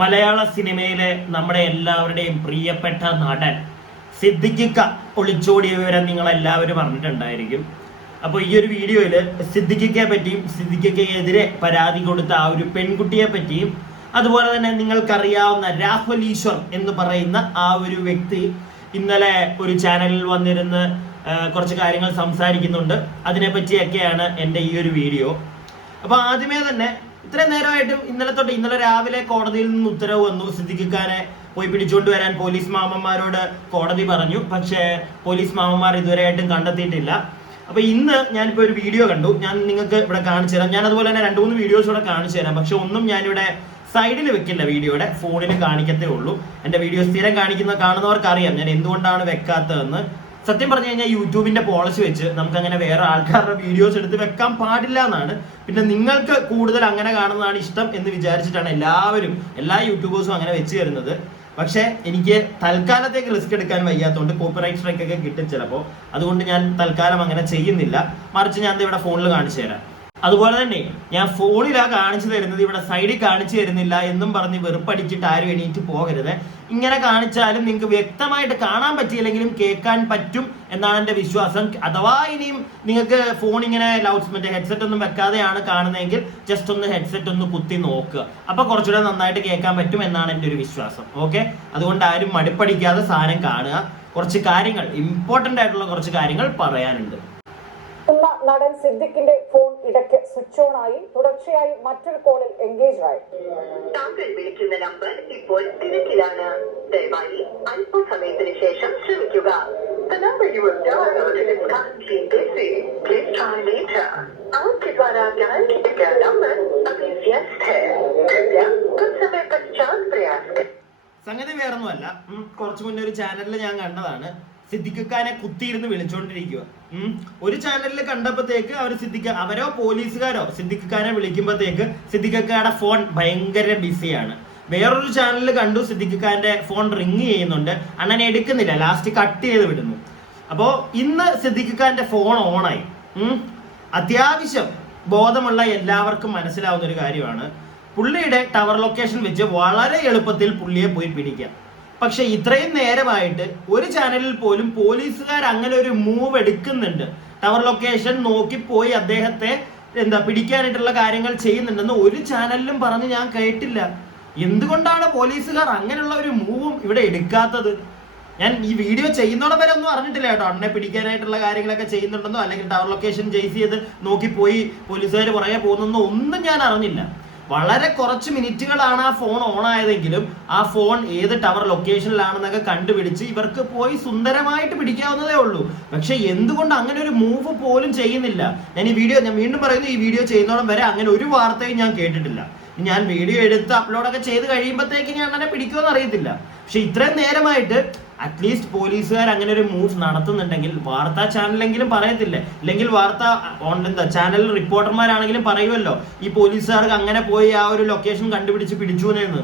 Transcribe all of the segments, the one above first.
മലയാള സിനിമയിലെ നമ്മുടെ എല്ലാവരുടെയും പ്രിയപ്പെട്ട നടൻ സിദ്ദിഖിക്ക ഒളിച്ചോടിയ വിവരം നിങ്ങൾ എല്ലാവരും അറിഞ്ഞിട്ടുണ്ടായിരിക്കും. അപ്പോൾ ഈ ഒരു വീഡിയോയിൽ സിദ്ദിഖിക്കയെ പറ്റിയും സിദ്ദിഖിക്കയ്ക്കെതിരെ പരാതി കൊടുത്ത ആ ഒരു പെൺകുട്ടിയെ പറ്റിയും അതുപോലെ തന്നെ നിങ്ങൾക്കറിയാവുന്ന രാഹുൽ ഈശ്വർ എന്ന് പറയുന്ന ആ ഒരു വ്യക്തി ഇന്നലെ ഒരു ചാനലിൽ വന്നിരുന്ന് കുറച്ച് കാര്യങ്ങൾ സംസാരിക്കുന്നുണ്ട്. അതിനെപ്പറ്റിയൊക്കെയാണ് എൻ്റെ ഈ ഒരു വീഡിയോ. അപ്പോൾ ആദ്യമേ തന്നെ ഇത്രയും നേരമായിട്ടും ഇന്നലെ രാവിലെ കോടതിയിൽ നിന്ന് ഉത്തരവ് വന്നു. സിദ്ദിഖിക്കാനെ പോയി പിടിച്ചുകൊണ്ട് വരാൻ പോലീസ് മാമന്മാരോട് കോടതി പറഞ്ഞു. പക്ഷേ പോലീസ് മാമന്മാർ ഇതുവരെയായിട്ടും കണ്ടെത്തിയിട്ടില്ല. അപ്പോൾ ഇന്ന് ഞാനിപ്പോൾ ഒരു വീഡിയോ കണ്ടു. ഞാൻ നിങ്ങൾക്ക് ഇവിടെ കാണിച്ചു തരാം. ഞാൻ അതുപോലെ തന്നെ 2-3 വീഡിയോസ് ഇവിടെ കാണിച്ചു തരാം. പക്ഷെ ഒന്നും ഞാനിവിടെ സൈഡിൽ വെക്കില്ല, വീഡിയോയുടെ ഫോണിൽ കാണിക്കത്തേ ഉള്ളൂ. എൻ്റെ വീഡിയോ സ്ഥിരം കാണുന്നവർക്ക് അറിയാം ഞാൻ എന്തുകൊണ്ടാണ് വെക്കാത്തതെന്ന്. സത്യം പറഞ്ഞു കഴിഞ്ഞാൽ യൂട്യൂബിന്റെ പോളിസി വെച്ച് നമുക്ക് അങ്ങനെ വേറെ ആൾക്കാരുടെ വീഡിയോസ് എടുത്ത് വെക്കാൻ പാടില്ല എന്നാണ്. പിന്നെ നിങ്ങൾക്ക് കൂടുതൽ അങ്ങനെ കാണുന്നതാണ് ഇഷ്ടം എന്ന് വിചാരിച്ചിട്ടാണ് എല്ലാ യൂട്യൂബേഴ്സും അങ്ങനെ വെച്ച് തരുന്നത്. പക്ഷെ എനിക്ക് തൽക്കാലത്തേക്ക് റിസ്ക് എടുക്കാൻ വയ്യാത്തതുകൊണ്ട് കോപ്പിറൈറ്റ് സ്ട്രൈക്ക് ഒക്കെ കിട്ടും ചിലപ്പോൾ. അതുകൊണ്ട് ഞാൻ തൽക്കാലം അങ്ങനെ ചെയ്യുന്നില്ല. മറിച്ച് ഞാൻ ഇവിടെ ഫോണിൽ കാണിച്ചു തരാം. അതുപോലെ തന്നെ ഞാൻ ഫോണിലാണ് കാണിച്ചു തരുന്നത്, ഇവിടെ സൈഡിൽ കാണിച്ചു തരുന്നില്ല എന്നും പറഞ്ഞ് വെറുപ്പടിച്ചിട്ട് ആരും എണീറ്റ് പോകരുത്. ഇങ്ങനെ കാണിച്ചാലും നിങ്ങൾക്ക് വ്യക്തമായിട്ട് കാണാൻ പറ്റിയില്ലെങ്കിലും കേൾക്കാൻ പറ്റും എന്നാണ് എൻ്റെ വിശ്വാസം. അഥവാ ഇനിയും നിങ്ങൾക്ക് ഫോൺ ഇങ്ങനെ ഹെഡ്സെറ്റ് ഒന്നും വെക്കാതെയാണ് കാണുന്നതെങ്കിൽ ജസ്റ്റ് ഒന്ന് ഹെഡ്സെറ്റ് ഒന്ന് കുത്തി നോക്കുക. അപ്പൊ കുറച്ചുകൂടെ നന്നായിട്ട് കേൾക്കാൻ പറ്റും എന്നാണ് എൻ്റെ ഒരു വിശ്വാസം. ഓക്കെ, അതുകൊണ്ട് ആരും മടുപ്പടിക്കാതെ സാധനം കാണുക. കുറച്ച് കാര്യങ്ങൾ, ഇമ്പോർട്ടൻ്റ് ആയിട്ടുള്ള കുറച്ച് കാര്യങ്ങൾ പറയാനുണ്ട്. നടൻ സിദ്ദിഖിന്റെ ഫോൺ ഇടയ്ക്ക് സ്വിച്ച് ഓൺ ആയി, തുടർച്ചയായി മറ്റൊരു കോളിൽ എൻഗേജ് ആയി. താങ്കൾ വിളിക്കുന്ന നമ്പർ ഇപ്പോൾ തിരക്കിലാണ്. ദയവായി അല്പസമയത്തിന് ശേഷം ശ്രമിക്കുക. The number you have dialed is currently busy. Please try later. आपके द्वारा डायल किया गया नंबर अभी व्यस्त है. कृपया कुछ समय पश्चात प्रयास करें. സംഗതി വേറൊന്നുമല്ല, കുറച്ചു മുന്നേ ഒരു ചാനലിൽ ഞാൻ കണ്ടതാണ്. സിദ്ദിഖിക്കാനെ കുത്തിയിരുന്ന് വിളിച്ചോണ്ടിരിക്കുക. ഒരു ചാനലിൽ കണ്ടപ്പോഴത്തേക്ക് അവരോ പോലീസുകാരോ സിദ്ദിഖിക്കാനെ വിളിക്കുമ്പോഴത്തേക്ക് സിദ്ദിഖിക്കയുടെ ഫോൺ ഭയങ്കര ബിസിയാണ്. വേറൊരു ചാനലിൽ കണ്ടു സിദ്ദിഖിക്കാന്റെ ഫോൺ റിങ് ചെയ്യുന്നുണ്ട്, അണ്ണനെ എടുക്കുന്നില്ല, ലാസ്റ്റ് കട്ട് ചെയ്ത് വിടുന്നു. അപ്പോൾ ഇന്ന് സിദ്ദിഖിക്കാന്റെ ഫോൺ ഓണായി. അത്യാവശ്യം ബോധമുള്ള എല്ലാവർക്കും മനസ്സിലാവുന്ന ഒരു കാര്യമാണ്, പുള്ളിയുടെ ടവർ ലൊക്കേഷൻ വെച്ച് വളരെ എളുപ്പത്തിൽ പുള്ളിയെ പോയി പിടിക്കാം. പക്ഷെ ഇത്രയും നേരമായിട്ട് ഒരു ചാനലിൽ പോലും പോലീസുകാർ അങ്ങനെ ഒരു മൂവ് എടുക്കുന്നുണ്ട്, ടവർ ലൊക്കേഷൻ നോക്കിപ്പോയി അദ്ദേഹത്തെ പിടിക്കാനായിട്ടുള്ള കാര്യങ്ങൾ ചെയ്യുന്നുണ്ടെന്ന് ഒരു ചാനലിലും പറഞ്ഞ് ഞാൻ കേട്ടില്ല. എന്തുകൊണ്ടാണ് പോലീസുകാർ അങ്ങനെയുള്ള ഒരു മൂവും ഇവിടെ എടുക്കാത്തത്? ഞാൻ ഈ വീഡിയോ ചെയ്യുന്നോടെ വരെ ഒന്നും അറിഞ്ഞിട്ടില്ല കേട്ടോ. അണ്ണനെ പിടിക്കാനായിട്ടുള്ള കാര്യങ്ങളൊക്കെ ചെയ്യുന്നുണ്ടെന്നോ അല്ലെങ്കിൽ ടവർ ലൊക്കേഷൻ ചേസ് ചെയ്ത് നോക്കിപ്പോയി പോലീസുകാർ പുറകെ പോകുന്നെന്നോ ഒന്നും ഞാൻ അറിഞ്ഞില്ല. വളരെ കുറച്ച് മിനിറ്റുകളാണ് ആ ഫോൺ ഓൺ ആയതെങ്കിലും ആ ഫോൺ ഏത് ടവർ ലൊക്കേഷനിലാണെന്നൊക്കെ കണ്ടുപിടിച്ച് ഇവർക്ക് പോയി സുന്ദരമായിട്ട് പിടിക്കാവുന്നതേ ഉള്ളൂ. പക്ഷെ എന്തുകൊണ്ട് അങ്ങനെ ഒരു മൂവ് പോലും ചെയ്യുന്നില്ല? ഞാൻ വീണ്ടും പറയുന്നു, ഈ വീഡിയോ ചെയ്യുന്നോളം വരെ അങ്ങനെ ഒരു വാർത്തയും ഞാൻ കേട്ടിട്ടില്ല. ഞാൻ വീഡിയോ എടുത്ത് അപ്ലോഡൊക്കെ ചെയ്ത് കഴിയുമ്പോഴത്തേക്ക് ഞാൻ അങ്ങനെ പിടിക്കുമെന്ന് അറിയത്തില്ല. പക്ഷെ ഇത്രയും നേരമായിട്ട് അറ്റ്ലീസ്റ്റ് പോലീസുകാർ അങ്ങനെ ഒരു മൂവ് നടത്തുന്നുണ്ടെങ്കിൽ വാർത്താ ചാനലെങ്കിലും പറയത്തില്ലേ? അല്ലെങ്കിൽ ചാനൽ റിപ്പോർട്ടർമാരാണെങ്കിലും പറയുമല്ലോ ഈ പോലീസുകാർക്ക് അങ്ങനെ പോയി ആ ഒരു ലൊക്കേഷൻ കണ്ടുപിടിച്ച് പിടിച്ചു എന്ന്.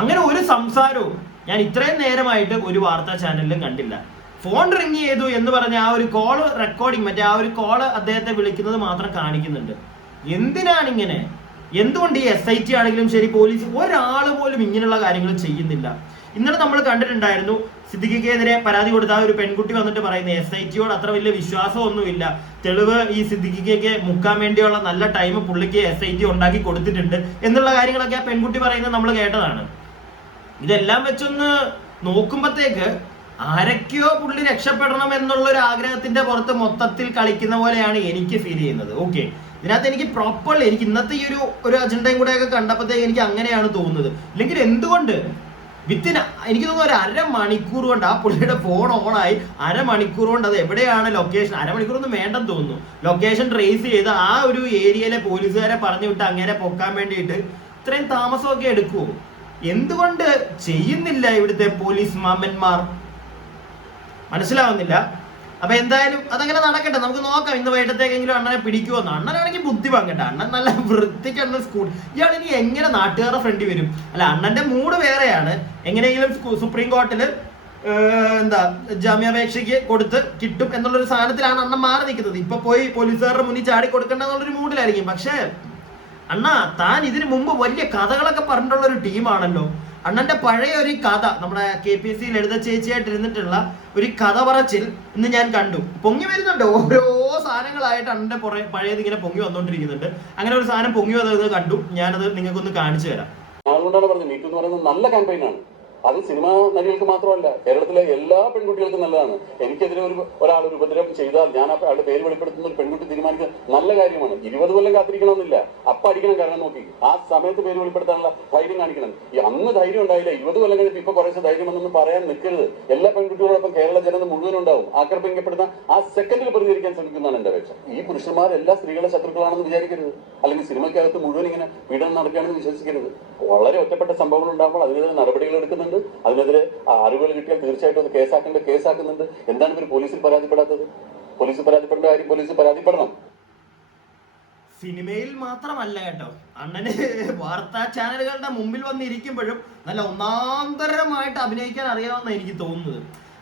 അങ്ങനെ ഒരു സംസാരവും ഞാൻ ഇത്രയും നേരമായിട്ട് ഒരു വാർത്താ ചാനലിലും കണ്ടില്ല. ഫോൺ റിങ് ചെയ്തു എന്ന് പറഞ്ഞ ആ ഒരു കോള് റെക്കോർഡിങ്, ആ ഒരു കോള് അദ്ദേഹത്തെ വിളിക്കുന്നത് മാത്രം കാണിക്കുന്നുണ്ട്. എന്തിനാണിങ്ങനെ? എന്തുകൊണ്ട് ഈ SIT ആണെങ്കിലും ശരി, പോലീസ് ഒരാൾ പോലും ഇങ്ങനെയുള്ള കാര്യങ്ങൾ ചെയ്യുന്നില്ല? ഇന്നലെ നമ്മൾ കണ്ടിട്ടുണ്ടായിരുന്നു, സിദ്ദിഖിക്കെതിരെ പരാതി കൊടുത്ത ആ ഒരു പെൺകുട്ടി വന്നിട്ട് പറയുന്നത് SITയോട് അത്ര വലിയ വിശ്വാസമൊന്നുമില്ല, തെളിവ് ഈ സിദ്ദിഖിക്കയ്ക്ക് മുക്കാൻ വേണ്ടിയുള്ള നല്ല ടൈം പുള്ളിക്ക് SIT ഉണ്ടാക്കി കൊടുത്തിട്ടുണ്ട് എന്നുള്ള കാര്യങ്ങളൊക്കെ ആ പെൺകുട്ടി പറയുന്നത് നമ്മൾ കേട്ടതാണ്. ഇതെല്ലാം വെച്ചൊന്ന് നോക്കുമ്പോഴത്തേക്ക് ആരൊക്കെയോ പുള്ളി രക്ഷപ്പെടണം എന്നുള്ള ഒരു ആഗ്രഹത്തിന്റെ പുറത്ത് മൊത്തത്തിൽ കളിക്കുന്ന പോലെയാണ് എനിക്ക് ഫീൽ ചെയ്യുന്നത്. ഓക്കെ, ഇതിനകത്ത് എനിക്ക് പ്രോപ്പർലി എനിക്ക് ഇന്നത്തെ ഈ ഒരു അജണ്ടയും കൂടെയൊക്കെ കണ്ടപ്പോഴത്തേക്ക് എനിക്ക് അങ്ങനെയാണ് തോന്നുന്നത്. ഇല്ലെങ്കിൽ എന്തുകൊണ്ട് എനിക്ക് തോന്നുന്നു ഒരു അരമണിക്കൂർ കൊണ്ട് ആ പുള്ളിയുടെ ഫോൺ ഓണായി, അരമണിക്കൂർ കൊണ്ട് അത് എവിടെയാണ് ലൊക്കേഷൻ, അരമണിക്കൂറൊന്നും വേണ്ടെന്ന് തോന്നുന്നു, ലൊക്കേഷൻ ട്രേസ് ചെയ്ത് ആ ഒരു ഏരിയയിലെ പോലീസുകാരെ പറഞ്ഞു വിട്ട് അങ്ങനെ പൊക്കാൻ വേണ്ടിയിട്ട് ഇത്രയും താമസമൊക്കെ എടുക്കുമോ? എന്തുകൊണ്ട് ചെയ്യുന്നില്ല ഇവിടുത്തെ പോലീസ് മാമന്മാർ? മനസ്സിലാവുന്നില്ല. അപ്പൊ എന്തായാലും അതങ്ങനെ നടക്കട്ടെ, നമുക്ക് നോക്കാം. ഇന്ന് വൈകിട്ടത്തേക്കെങ്കിലും അണ്ണനെ പിടിക്കുമെന്ന്. അണ്ണനാണെങ്കിൽ ബുദ്ധി വാങ്ങട്ടെ, അണ്ണൻ നല്ല വൃത്തിക്ക് അണ്ണൻ സ്കൂൾ. ഇയാൾ ഇനി എങ്ങനെ നാട്ടുകാരുടെ ഫ്രണ്ടിൽ വരും? അല്ല, അണ്ണന്റെ മൂഡ് വേറെയാണ്. എങ്ങനെയെങ്കിലും സുപ്രീം കോർട്ടിൽ ജാമ്യാപേക്ഷയ്ക്ക് കൊടുത്ത് കിട്ടും എന്നുള്ളൊരു സാധനത്തിലാണ് അണ്ണൻ മാറി നിൽക്കുന്നത്. ഇപ്പൊ പോയി പോലീസുകാരുടെ മുന്നിൽ ചാടി കൊടുക്കേണ്ട എന്നുള്ളൊരു മൂഡിലായിരിക്കും. പക്ഷേ അണ്ണാ താൻ ഇതിനു മുമ്പ് വലിയ കഥകളൊക്കെ പറഞ്ഞിട്ടുള്ള ഒരു ടീമാണല്ലോ. അണ്ണന്റെ പഴയ ഒരു കഥ നമ്മുടെ KPSC ലളിത ചേച്ചിയായിട്ട് ഇരുന്നിട്ടുള്ള ഒരു കഥ പറച്ചിൽ ഇന്ന് ഞാൻ കണ്ടു. പൊങ്ങി വരുന്നുണ്ട് ഓരോ സാധനങ്ങളായിട്ട് അണ്ണന്റെ പഴയത് ഇങ്ങനെ പൊങ്ങി വന്നോണ്ടിരിക്കുന്നുണ്ട്. അങ്ങനെ ഒരു സാധനം പൊങ്ങി വന്നത് കണ്ടു. ഞാനത് നിങ്ങൾക്കൊന്ന് കാണിച്ചു തരാം. അതുകൊണ്ടാണ് പറഞ്ഞത് മീറ്റു എന്ന് പറയുന്നത് നല്ല ക്യാമ്പയിനാണ്. അത് സിനിമാ നടികൾക്ക് മാത്രമല്ല, കേരളത്തിലെ എല്ലാ പെൺകുട്ടികൾക്കും നല്ലതാണ്. എനിക്കെതിരെ ഒരാൾ ഒരു ഉപദ്രവം ചെയ്താൽ ഞാൻ അയാളുടെ പേര് വെളിപ്പെടുത്തുന്ന ഒരു പെൺകുട്ടി തീരുമാനിക്കുന്നത് നല്ല കാര്യമാണ്. 20 കൊല്ലം കാത്തിരിക്കണമെന്നില്ല, അപ്പം അടിക്കണം. കാരണം നോക്കി ആ സമയത്ത് പേര് വെളിപ്പെടുത്താനുള്ള ധൈര്യം കാണിക്കണം. അന്ന് ധൈര്യം ഉണ്ടായില്ല, 20 കൊല്ലം കഴിഞ്ഞിട്ട് ഇപ്പൊ കുറേശ്ശെ ധൈര്യം വന്നൊന്നും പറയാൻ നിൽക്കരുത്. എല്ലാ പെൺകുട്ടികളോടൊപ്പം കേരള ജനത മുഴുവൻ ഉണ്ടാവും. ആക്രമിക്കപ്പെടുന്ന ആ സെക്കൻഡിൽ പ്രതികരിക്കാൻ ശ്രമിക്കുന്നതാണ് എന്റെ അപേക്ഷ. ഈ പുരുഷന്മാർ എല്ലാ സ്ത്രീകളുടെ ശത്രുക്കളാണെന്ന് വിചാരിക്കരുത്, അല്ലെങ്കിൽ സിനിമയ്ക്കകത്ത് മുഴുവൻ ഇങ്ങനെ പീഡനം നടക്കുകയാണെന്ന് വിശ്വസിക്കരുത്. വളരെ ഒറ്റപ്പെട്ട സംഭവങ്ങൾ ഉണ്ടാകുമ്പോൾ അതിനെതിരെ നടപടികൾ എടുക്കുന്നുണ്ട്. അതിനെതിരെ അറിവുകൾ കിട്ടിയാൽ തീർച്ചയായിട്ടും അത് കേസാക്കുന്നുണ്ട്. എന്താണ് ഇവർ പോലീസിൽ പരാതിപ്പെടാത്തത്? പോലീസിൽ പരാതിപ്പെടേണ്ട കാര്യം പോലീസിൽ പരാതിപ്പെടണം. സിനിമയിൽ മാത്രമല്ല കേട്ടോ, അണ്ണന് വാർത്താ ചാനലുകളുടെ മുമ്പിൽ വന്നിരിക്കുമ്പോഴും നല്ല ഒന്നാന്തരമായിട്ട് അഭിനയിക്കാൻ അറിയാമെന്നാണ് എനിക്ക് തോന്നുന്നത്.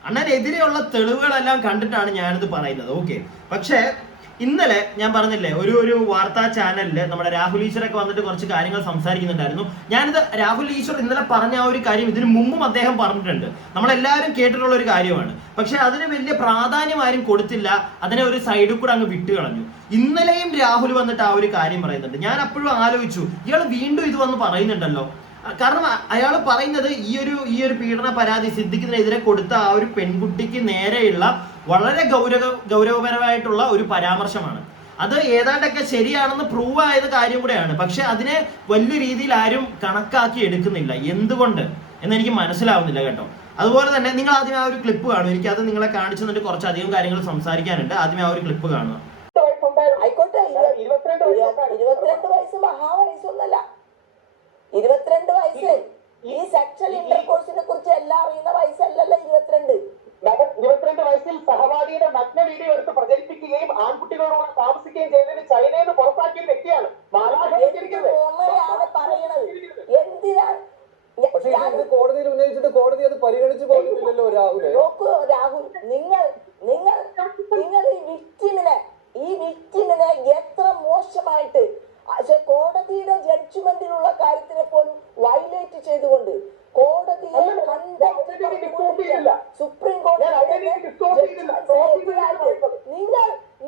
അണ്ണനെതിരെയുള്ള തെളിവുകളെല്ലാം കണ്ടിട്ടാണ് ഞാനിത് പറയുന്നത്. ഓക്കെ, പക്ഷേ ഇന്നലെ ഞാൻ പറഞ്ഞില്ലേ ഒരു വാർത്താ ചാനലില് നമ്മുടെ രാഹുൽ ഈശ്വരൊക്കെ വന്നിട്ട് കുറച്ച് കാര്യങ്ങൾ സംസാരിക്കുന്നുണ്ടായിരുന്നു. ഞാനിത് രാഹുൽ ഈശ്വർ ഇന്നലെ പറഞ്ഞ ആ ഒരു കാര്യം ഇതിനു മുമ്പും അദ്ദേഹം പറഞ്ഞിട്ടുണ്ട്, നമ്മളെല്ലാവരും കേട്ടിട്ടുള്ള ഒരു കാര്യമാണ്. പക്ഷെ അതിന് വലിയ പ്രാധാന്യം ആരും കൊടുത്തില്ല, അതിനെ ഒരു സൈഡിൽ കൂടെ അങ്ങ് വിട്ടുകളഞ്ഞു. ഇന്നലെയും രാഹുൽ വന്നിട്ട് ആ ഒരു കാര്യം പറയുന്നുണ്ട്. ഞാൻ അപ്പോഴും ആലോചിച്ചു, ഇയാൾ വീണ്ടും ഇത് വന്ന് പറയുന്നുണ്ടല്ലോ. കാരണം അയാൾ പറയുന്നത് ഈ ഒരു പീഡന പരാതി സിദ്ദിഖിനെതിരെ കൊടുത്ത ആ ഒരു പെൺകുട്ടിക്ക് നേരെയുള്ള വളരെ ഗൗരവപരമായിട്ടുള്ള ഒരു പരാമർശമാണ്. അത് ഏതാണ്ടൊക്കെ ശരിയാണെന്ന് പ്രൂവ് ആയത് കാര്യം കൂടെയാണ്. പക്ഷെ അതിനെ വലിയ രീതിയിൽ ആരും കണക്കാക്കി എടുക്കുന്നില്ല. എന്തുകൊണ്ട് എന്നെനിക്ക് മനസ്സിലാവുന്നില്ല കേട്ടോ. അതുപോലെ തന്നെ നിങ്ങൾ ആദ്യം ആ ഒരു ക്ലിപ്പ് കാണും. എനിക്ക് അത് നിങ്ങളെ കാണിച്ചു തന്നിട്ട് കുറച്ചധികം കാര്യങ്ങൾ സംസാരിക്കാനുണ്ട്. ആദ്യം ആ ഒരു ക്ലിപ്പ് കാണുക. ആയിക്കോട്ടെ, 22 വയസ്സ് മഹാവയസ്സൊന്നല്ല. 22 വയസ്സ് ഈ സെക്ഷൽ ഇന്റർകോഴ്സിനെ കുറിച്ച് എല്ലാം അറിയുന്ന വയസ്സല്ലല്ലോ 22. 22 വയസ്സിൽ സഹപാഠിയുടെ നഗ്ന വീഡിയോ എടുത്ത് പ്രചരിപ്പിക്കുകയും ആൺകുട്ടികളോട് താമസിക്കുകയും ചെയ്തതിന് ചൈനയിൽ നിന്ന് പുറത്താക്കിയ വ്യക്തിയാണ്. പറയണത് എന്തിനാണ്? പക്ഷേ ഇത് കോടതിയിൽ ഉന്നയിച്ചിട്ട് കോടതി അത് പരിഗണിച്ചു പോകുന്നില്ലല്ലോ രാഹുൽ. നോക്കൂ രാഹുൽ, നിങ്ങൾ ഈ വിക്ടിമിനെ എത്ര മോശമായിട്ട് കോടതിയുടെ ജഡ്ജ്മെന്റിലുള്ള കാര്യത്തിനെ പോലും വയലേറ്റ് ചെയ്തുകൊണ്ട് കോടതിയെ സുപ്രീം കോടതി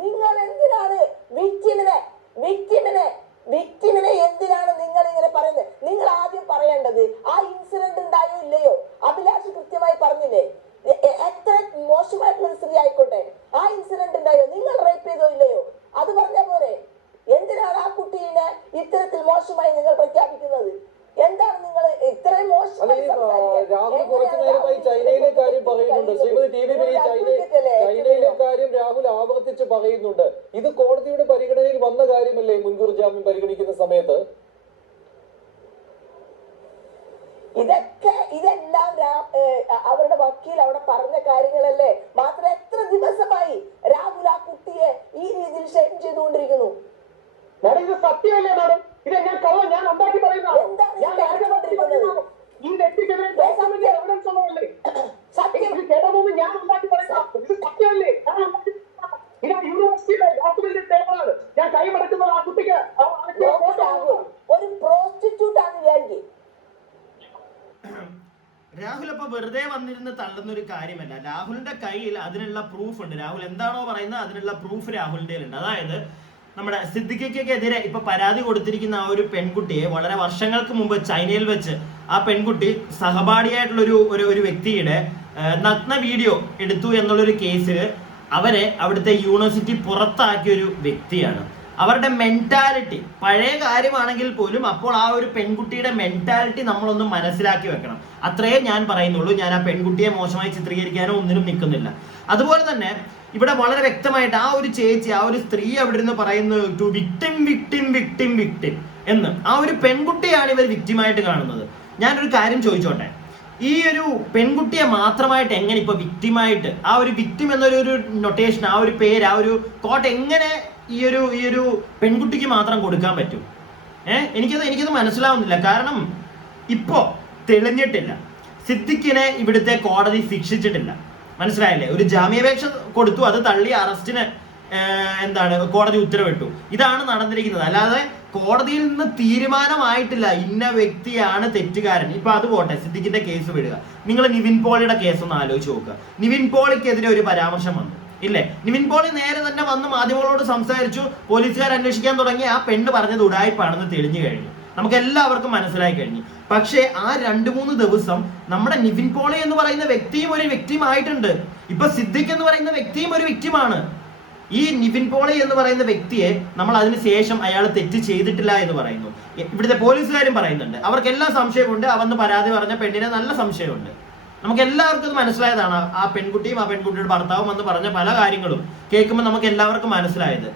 നിങ്ങൾ എന്തിനാണ് വിക്ടിമിനെ എന്തിനാണ് നിങ്ങൾ ഇങ്ങനെ പറയുന്നത്? നിങ്ങൾ ആദ്യം പറയേണ്ടത് ആ ഇൻസിഡന്റ് ഉണ്ടായോ ഇല്ലയോ. അഭിലാഷ് കൃത്യമായി പറഞ്ഞില്ലേ, എത്ര മോശമായിട്ടുള്ള സ്ത്രീ ആയിക്കോട്ടെ, ആ ഇൻസിഡന്റ് ഉണ്ടായോ, നിങ്ങൾ റേപ്പ് ചെയ്തോ ഇല്ലയോ, അത് പറഞ്ഞ പോരെ. എന്തിനാണ് ആ കുട്ടീനെ ഇത്തരത്തിൽ മോശമായി നിങ്ങൾ പ്രഖ്യാപിക്കുന്നത്? എന്താണ് നിങ്ങൾ ഇത്രയും മോശമായി? രാഹുൽ കുറച്ചു നേരമായി ചൈനയിലെ കാര്യം പറയുന്നുണ്ട്. ശ്രീമതി ടി വി ചൈനയിലെ കാര്യം രാഹുൽ ആവർത്തിച്ച് പറയുന്നുണ്ട്. ഇത് കോടതിയുടെ പരിഗണനയിൽ വന്ന കാര്യമല്ലേ മുൻകൂർ ജാമ്യം പരിഗണിക്കുന്ന സമയത്ത്? ഇതെല്ലാം അവരുടെ വക്കീൽ അവിടെ പറഞ്ഞ കാര്യങ്ങളല്ലേ. മാത്രം എത്ര ദിവസമായി രാഹുൽ ആ കുട്ടിയെ ഈ രീതിയിൽ ഷെയിം ചെയ്തുകൊണ്ടിരിക്കുന്നു? ഇത് സത്യമല്ലേ മാഡം? ഇത് ഞാൻ ഉണ്ടാക്കി പറയുന്നത്. ഈ വ്യക്തിക്കെതിരെ എവിഡൻസ് ഉള്ളതല്ലേ? കേട്ടതൊന്നും ഞാൻ ഉണ്ടാക്കി പറയുന്നത്. ഇത് സത്യമല്ലേ? ഇത് യൂണിവേഴ്സിറ്റിയിലെ ഡോക്യുമെന്റ് പേപ്പറാണ്. ഞാൻ കൈമടക്കുന്നത് ആ കുട്ടിക്ക് ഒരു പ്രോസ്റ്റിറ്റ്യൂട്ട് ആണ് വിചാരിക്കും. രാഹുൽ അപ്പൊ വെറുതെ വന്നിരുന്ന് തള്ളുന്ന ഒരു കാര്യമല്ല. രാഹുലിന്റെ കയ്യിൽ അതിനുള്ള പ്രൂഫ് ഉണ്ട്. രാഹുൽ എന്താണോ പറയുന്നത് അതിനുള്ള പ്രൂഫ് രാഹുലിന്റെ ഉണ്ട്. അതായത് നമ്മുടെ സിദ്ദിഖിക്കെതിരെ ഇപ്പൊ പരാതി കൊടുത്തിരിക്കുന്ന ആ ഒരു പെൺകുട്ടിയെ വളരെ വർഷങ്ങൾക്ക് മുമ്പ് ചൈനയിൽ വെച്ച് ആ പെൺകുട്ടി സഹപാഠിയായിട്ടുള്ള ഒരു വ്യക്തിയുടെ നഗ്ന വീഡിയോ എടുത്തു എന്നുള്ളൊരു കേസിൽ അവരെ അവിടുത്തെ യൂണിവേഴ്സിറ്റി പുറത്താക്കിയ ഒരു വ്യക്തിയാണ്. അവരുടെ മെന്റാലിറ്റി പഴയ കാര്യമാണെങ്കിൽ പോലും അപ്പോൾ ആ ഒരു പെൺകുട്ടിയുടെ മെന്റാലിറ്റി നമ്മളൊന്ന് മനസ്സിലാക്കി വെക്കണം. അത്രയേ ഞാൻ പറയുന്നുള്ളൂ. ഞാൻ ആ പെൺകുട്ടിയെ മോശമായി ചിത്രീകരിക്കാനോ ഒന്നിനും നിൽക്കുന്നില്ല. അതുപോലെ തന്നെ ഇവിടെ വളരെ വ്യക്തമായിട്ട് ആ ഒരു ചേച്ചി, ആ ഒരു സ്ത്രീ അവിടെ ഇരുന്ന് പറയുന്നത് to victim victim victim victim എന്ന്. ആ ഒരു പെൺകുട്ടിയാണ് ഇവർ വിക്ടിമായിട്ട് കാണുന്നത്. ഞാനൊരു കാര്യം ചോദിച്ചോട്ടെ, ഈ ഒരു പെൺകുട്ടിയെ മാത്രമായിട്ട് എങ്ങനെ ഇപ്പൊ വിക്ടിമായിട്ട് ആ ഒരു വിക്ടിം എന്നൊരു നൊട്ടേഷൻ, ആ ഒരു പേര്, ആ ഒരു കോട്ട് എങ്ങനെ ഈ ഒരു പെൺകുട്ടിക്ക് മാത്രം കൊടുക്കാൻ പറ്റും? എനിക്കത് മനസ്സിലാവുന്നില്ല. കാരണം ഇപ്പോ തെളിഞ്ഞിട്ടില്ല, സിദ്ദിഖിനെ ഇവിടുത്തെ കോടതി ശിക്ഷിച്ചിട്ടില്ല. മനസ്സിലായില്ലേ? ഒരു ജാമ്യാപേക്ഷ കൊടുത്തു, അത് തള്ളി അറസ്റ്റിന് കോടതി ഉത്തരവിട്ടു. ഇതാണ് നടന്നിരിക്കുന്നത്. അല്ലാതെ കോടതിയിൽ നിന്ന് തീരുമാനമായിട്ടില്ല ഇന്ന വ്യക്തിയാണ് തെറ്റുകാരൻ. ഇപ്പൊ അത് പോട്ടെ, സിദ്ദിഖിന്റെ കേസ് വിടുക. നിങ്ങൾ നിവിൻ പോളിയുടെ കേസ് ഒന്ന് ആലോചിച്ച് നോക്കുക. നിവിൻ പോളിക്കെതിരെ ഒരു പരാമർശം വന്നു ഇല്ലേ? നിവിൻ പോളി നേരെ തന്നെ വന്ന് മാധ്യമങ്ങളോട് സംസാരിച്ചു, പോലീസുകാർ അന്വേഷിക്കാൻ തുടങ്ങി. ആ പെണ്ണ് പറഞ്ഞത് ഉടായിപ്പാണെന്ന് തെളിഞ്ഞു കഴിഞ്ഞു, നമുക്ക് എല്ലാവർക്കും മനസ്സിലായി കഴിഞ്ഞു. പക്ഷേ ആ 2-3 ദിവസം നമ്മുടെ നിവിൻ പോളി എന്ന് പറയുന്ന വ്യക്തിയും ഒരു വ്യക്തിയുമായിട്ടുണ്ട്. ഇപ്പൊ സിദ്ദിഖ് എന്ന് പറയുന്ന വ്യക്തിയും ഒരു വ്യക്തിയുമാണ്. ഈ നിവിൻ പോളി എന്ന് പറയുന്ന വ്യക്തിയെ നമ്മൾ അതിനുശേഷം അയാൾ തെറ്റ് ചെയ്തിട്ടില്ല എന്ന് പറയുന്നു. ഇവിടുത്തെ പോലീസുകാരും പറയുന്നുണ്ട്, അവർക്കെല്ലാം സംശയമുണ്ട്. അവന്ന് പരാതി പറഞ്ഞ പെണ്ണിനെ നല്ല സംശയമുണ്ട്. നമുക്ക് എല്ലാവർക്കും ഇത് മനസ്സിലായതാണ്. ആ പെൺകുട്ടിയും ആ പെൺകുട്ടിയുടെ ഭർത്താവും എന്ന് പറഞ്ഞ പല കാര്യങ്ങളും കേൾക്കുമ്പോൾ നമുക്ക് എല്ലാവർക്കും മനസ്സിലായത്.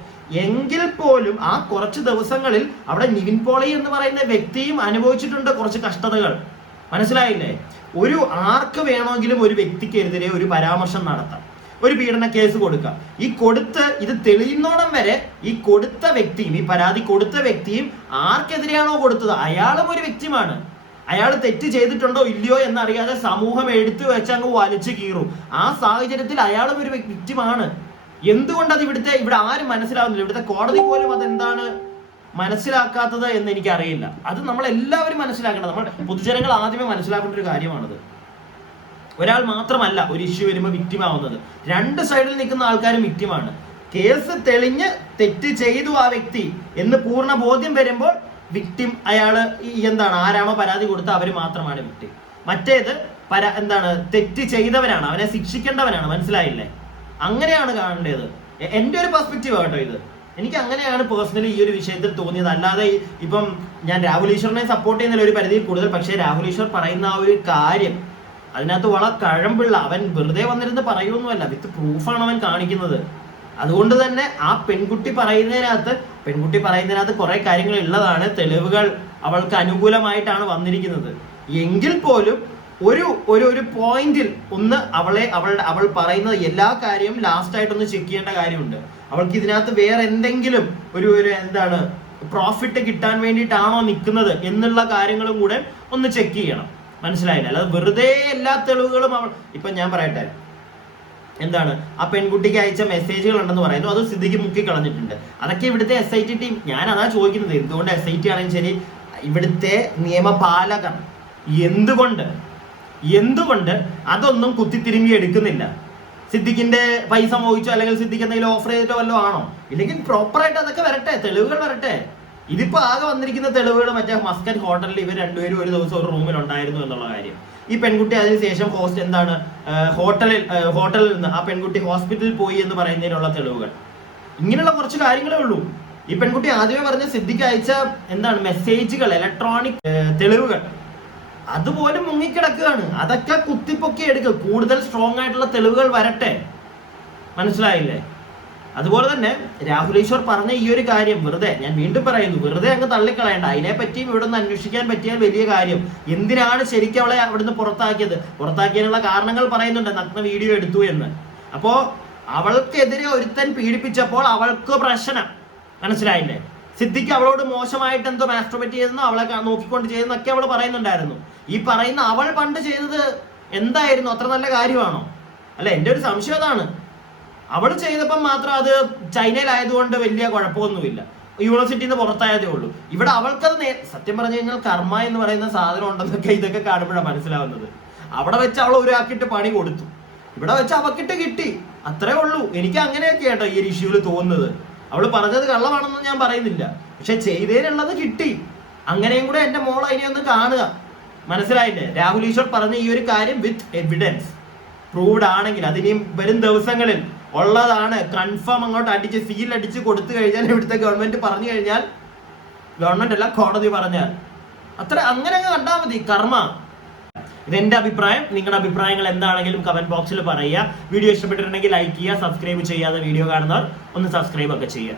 എങ്കിൽ പോലും ആ കുറച്ച് ദിവസങ്ങളിൽ അവിടെ നിവിൻ പോളി എന്ന് പറയുന്ന വ്യക്തിയും അനുഭവിച്ചിട്ടുണ്ട് കുറച്ച് കഷ്ടതകൾ. മനസ്സിലായില്ലേ? ഒരു ആർക്ക് വേണമെങ്കിലും ഒരു വ്യക്തിക്കെതിരെ ഒരു പരാമർശം നടത്താം, ഒരു പീഡന കേസ് കൊടുക്കാം. ഈ കൊടുത്ത് ഇത് തെളിയുന്നോടം വരെ ഈ കൊടുത്ത വ്യക്തിയും ഈ പരാതി കൊടുത്ത വ്യക്തിയും ആർക്കെതിരെയാണോ കൊടുത്തത് അയാളും ഒരു വ്യക്തിയുമാണ്. അയാൾ തെറ്റ് ചെയ്തിട്ടുണ്ടോ ഇല്ലയോ എന്നറിയാതെ സമൂഹം എടുത്തു വെച്ച് അങ്ങ് വലിച്ചു കീറും. ആ സാഹചര്യത്തിൽ അയാളും ഒരു വ്യക്തിയുമാണ്. എന്തുകൊണ്ടത് ഇവിടെ ആരും മനസ്സിലാവുന്നില്ല? ഇവിടുത്തെ കോടതി പോലും അതെന്താണ് മനസ്സിലാക്കാത്തത് എന്ന് എനിക്കറിയില്ല. അത് നമ്മൾ എല്ലാവരും മനസ്സിലാക്കേണ്ടത്, നമ്മൾ പൊതുജനങ്ങൾ ആദ്യമേ മനസ്സിലാക്കേണ്ട ഒരു കാര്യമാണത്. ഒരാൾ മാത്രമല്ല ഒരു ഇഷ്യൂ വരുമ്പോൾ വിക്ടിം ആവുന്നത്, 2 സൈഡിൽ നിൽക്കുന്ന ആൾക്കാരും വിക്ടിമാണ്. കേസ് തെളിഞ്ഞ് തെറ്റ് ചെയ്തു ആ വ്യക്തി എന്ന് പൂർണ്ണ ബോധ്യം വരുമ്പോൾ വിക്ടിം അയാള് ആരാണോ പരാതി കൊടുത്ത അവർ മാത്രമാണ് വിക്ടിം. മറ്റേത് തെറ്റ് ചെയ്തവനാണ്, അവനെ ശിക്ഷിക്കേണ്ടവനാണ്. മനസ്സിലായില്ലേ? അങ്ങനെയാണ് കാണേണ്ടത്. എൻ്റെ ഒരു പെർസ്പെക്റ്റീവ് കേട്ടോ ഇത്. എനിക്ക് അങ്ങനെയാണ് പേഴ്സണലി ഈ ഒരു വിഷയത്തിൽ തോന്നിയത്. അല്ലാതെ ഇപ്പം ഞാൻ രാഹുൽ ഈശ്വറിനെ സപ്പോർട്ട് ചെയ്യുന്നില്ല ഒരു പരിധിയിൽ കൂടുതൽ. പക്ഷേ രാഹുൽ ഈശ്വർ പറയുന്ന ആ ഒരു കാര്യം അതിനകത്ത് വളരെ കഴമ്പുള്ള, അവൻ വെറുതെ വന്നിരുന്ന് പറയുമൊന്നുമല്ല, വിത്ത് പ്രൂഫാണ് അവൻ കാണിക്കുന്നത്. അതുകൊണ്ട് തന്നെ ആ പെൺകുട്ടി പറയുന്നതിനകത്ത് കുറെ കാര്യങ്ങൾ ഉള്ളതാണ്. തെളിവുകൾ അവൾക്ക് അനുകൂലമായിട്ടാണ് വന്നിരിക്കുന്നത്. എങ്കിൽ പോലും ഒരു പോയിന്റിൽ ഒന്ന് അവൾ പറയുന്നത് എല്ലാ കാര്യവും ലാസ്റ്റ് ആയിട്ടൊന്ന് ചെക്ക് ചെയ്യേണ്ട കാര്യമുണ്ട്. അവൾക്ക് ഇതിനകത്ത് വേറെ എന്തെങ്കിലും ഒരു പ്രോഫിറ്റ് കിട്ടാൻ വേണ്ടിയിട്ടാണോ നിൽക്കുന്നത് എന്നുള്ള കാര്യങ്ങളും കൂടെ ഒന്ന് ചെക്ക് ചെയ്യണം. മനസ്സിലായില്ല? അല്ലാതെ വെറുതെ എല്ലാ തെളിവുകളും ഇപ്പൊ ഞാൻ പറയട്ടെ, ആ പെൺകുട്ടിക്ക് അയച്ച മെസ്സേജുകൾ ഉണ്ടെന്ന് പറയുന്നു, അത് സിദ്ദിഖ് മുക്കി കളഞ്ഞിട്ടുണ്ട്. അതൊക്കെ ഇവിടുത്തെ SIT ടീം, ഞാൻ അതാ ചോദിക്കുന്നത്, എന്തുകൊണ്ട് SIT ആണെങ്കിലും ശരി ഇവിടുത്തെ നിയമപാലകർ എന്തുകൊണ്ട് അതൊന്നും കുത്തിത്തിരുമ്പി എടുക്കുന്നില്ല? സിദ്ദിഖിന്റെ പൈസ മോഹിച്ചോ അല്ലെങ്കിൽ സിദ്ദിഖ് എന്തെങ്കിലും ഓഫർ ചെയ്തിട്ടോ വല്ലതും ആണോ? ഇല്ലെങ്കിൽ പ്രോപ്പറായിട്ട് അതൊക്കെ വരട്ടെ, തെളിവുകൾ വരട്ടെ. ഇതിപ്പോ ആകെ വന്നിരിക്കുന്ന തെളിവുകൾ മറ്റേ മസ്കറ്റ് ഹോട്ടലിൽ ഇവർ 2 പേരും ഒരു ദിവസം ഒരു റൂമിൽ ഉണ്ടായിരുന്നു എന്നുള്ള കാര്യം. ഈ പെൺകുട്ടി അതിനുശേഷം ഹോട്ടലിൽ നിന്ന് ആ പെൺകുട്ടി ഹോസ്പിറ്റലിൽ പോയി എന്ന് പറയുന്നതിനുള്ള തെളിവുകൾ. ഇങ്ങനെയുള്ള കുറച്ച് കാര്യങ്ങളേ ഉള്ളൂ. ഈ പെൺകുട്ടി ആദ്യമേ പറഞ്ഞ സിദ്ദിഖ് അയച്ച മെസ്സേജുകൾ, ഇലക്ട്രോണിക് തെളിവുകൾ, അതുപോലും മുങ്ങിക്കിടക്കുകയാണ്. അതൊക്കെ കുത്തിപ്പൊക്കി എടുക്കുക, കൂടുതൽ സ്ട്രോങ് ആയിട്ടുള്ള തെളിവുകൾ വരട്ടെ. മനസ്സിലായില്ലേ? അതുപോലെ തന്നെ രാഹുൽ ഈശ്വർ പറഞ്ഞ ഈ ഒരു കാര്യം ഞാൻ വീണ്ടും പറയുന്നു, വെറുതെ അങ്ങ് തള്ളിക്കളയണ്ട. അതിനെപ്പറ്റിയും ഇവിടെ നിന്ന് അന്വേഷിക്കാൻ പറ്റിയാൽ വലിയ കാര്യം. എന്തിനാണ് ശരിക്കും അവളെ അവിടുന്ന് പുറത്താക്കിയതിനുള്ള കാരണങ്ങൾ പറയുന്നുണ്ട്, നഗ്ന വീഡിയോ എടുത്തു എന്ന്. അപ്പോ അവൾക്കെതിരെ ഒരുത്തൻ പീഡിപ്പിച്ചപ്പോൾ അവൾക്ക് പ്രശ്നം. മനസ്സിലായില്ലേ? സിദ്ദിഖ് അവളോട് മോശമായിട്ട് എന്തോ മാസ്ട്രബേറ്റ് ചെയ്തെന്നോ അവളെ നോക്കിക്കൊണ്ട് ചെയ്തെന്നൊക്കെ അവൾ പറയുന്നുണ്ടായിരുന്നു. ഈ പറയുന്ന അവൾ പണ്ട് ചെയ്തത് എന്തായിരുന്നു? അത്ര നല്ല കാര്യമാണോ? അല്ല, എൻ്റെ ഒരു സംശയം അതാണ്. അവൾ ചെയ്തപ്പം മാത്രം അത് ചൈനയിലായതുകൊണ്ട് വലിയ കുഴപ്പമൊന്നുമില്ല, യൂണിവേഴ്സിറ്റിയിൽ നിന്ന് പുറത്തായതേ ഉള്ളൂ. ഇവിടെ അവൾക്കത് സത്യം പറഞ്ഞു കഴിഞ്ഞാൽ കർമ്മ എന്ന് പറയുന്ന സാധനം ഉണ്ടെന്നൊക്കെ ഇതൊക്കെ കാണുമ്പോഴാണ് മനസ്സിലാവുന്നത്. അവിടെ വെച്ച് അവൾ ഒരാക്കിട്ട് പണി കൊടുത്തു, ഇവിടെ വെച്ച് അവക്കിട്ട് കിട്ടി, അത്രേ ഉള്ളൂ. എനിക്ക് അങ്ങനെയൊക്കെ കേട്ടോ ഈ ഒരു ഇഷ്യൂവിൽ തോന്നുന്നത്. അവൾ പറഞ്ഞത് കള്ളമാണെന്ന് ഞാൻ പറയുന്നില്ല, പക്ഷെ ചെയ്തതിനുള്ളത് കിട്ടി. അങ്ങനെയും കൂടെ എൻ്റെ മോൾ അതിനെ ഒന്ന് കാണുക. മനസ്സിലായില്ലേ? രാഹുൽ ഈശ്വർ പറഞ്ഞ ഈ ഒരു കാര്യം വിത്ത് എവിഡൻസ് പ്രൂവ്ഡ് ആണെങ്കിൽ അതിനെയും വരും ദിവസങ്ങളിൽ ഉള്ളതാണ്. കൺഫേം അങ്ങോട്ട് അടിച്ച് സീൽ അടിച്ച് കൊടുത്തു കഴിഞ്ഞാൽ, ഇവിടുത്തെ ഗവൺമെന്റ് പറഞ്ഞു കഴിഞ്ഞാൽ, ഗവൺമെന്റ് അല്ല കോടതി പറഞ്ഞാൽ അങ്ങനെ അങ്ങ് കണ്ടാൽ മതി. കർമ്മ. ഇതെന്റെ അഭിപ്രായം. നിങ്ങളുടെ അഭിപ്രായങ്ങൾ എന്താണെങ്കിലും കമന്റ് ബോക്സിൽ പറയുക. വീഡിയോ ഇഷ്ടപ്പെട്ടിട്ടുണ്ടെങ്കിൽ ലൈക്ക് ചെയ്യുക, സബ്സ്ക്രൈബ് ചെയ്യാതെ വീഡിയോ കാണുന്നവർ ഒന്ന് സബ്സ്ക്രൈബ് ഒക്കെ ചെയ്യുക.